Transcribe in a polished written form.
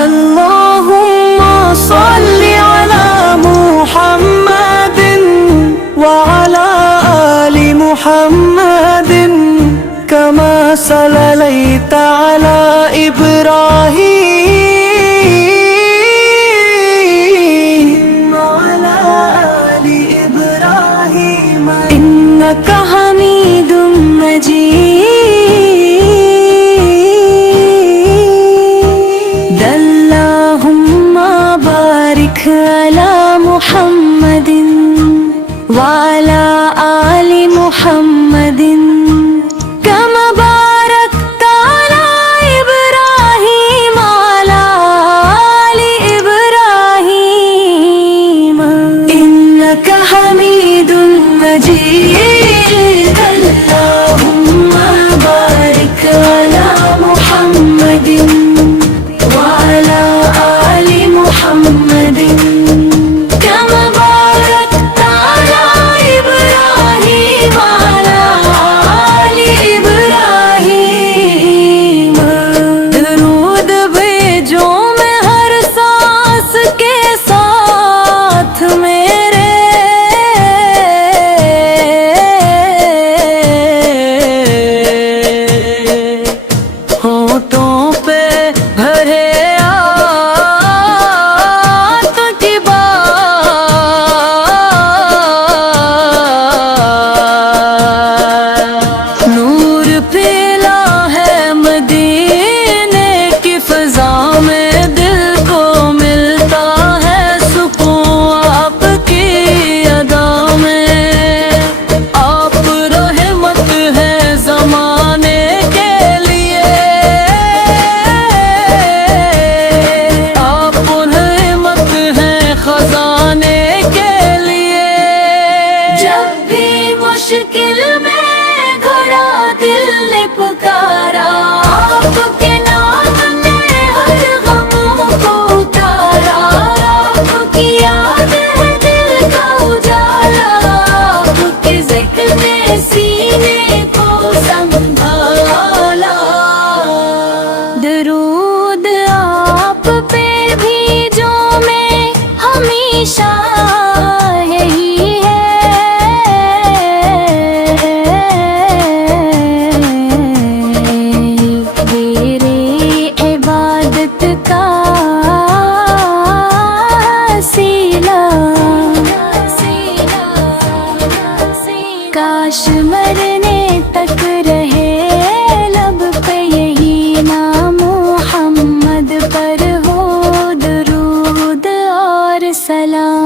अल्लाहुम्मा सल्लि अला मुहम्मदिन व अला आलि मुहम्मदिन कमा सल्लैता अला इब्राहीम व अला आलि इब्राहीम इन्नका हमीदुम मजीद। अल्लाहुम्मा बारिक अला मुहम्मदिन व अला आलि मुहम्मदिन कमा बारकता अला इब्राहीम व अला आलि इब्राहीम इन्नका हमीदुम मजीद। अल्लाहुम्मा बारिक अला मुहम्मदिन व अला आलि मुहम्मदिन कमा बारकता अला इब्राहीम व अला आलि इब्राहीम। दरूद भेजो मैं हर सांस के साथ मेरे होठों पे भरे आत की बात। नूर फैला है मदीने की फ़ज़ा में, दिल को मिलता है सुकून आपकी अदा में। आप रहमत है ज़माने के लिए, आप रहमत है खजाने के लिए। जब भी मुश्किल में घड़ा दिल ने पुकारा, आपके नाम ने हर गम को उतारा। आपकी याद है दिल का उजाला, आपके ज़िक्र ने सीने को संभाला। दरूद आप पे भेजो मैं हमेशा यही है। मेरे इबादत का सीला, काश मरने तक रहे लब पे यही नाम मुहम्मद पर हो दरूद और सलाम।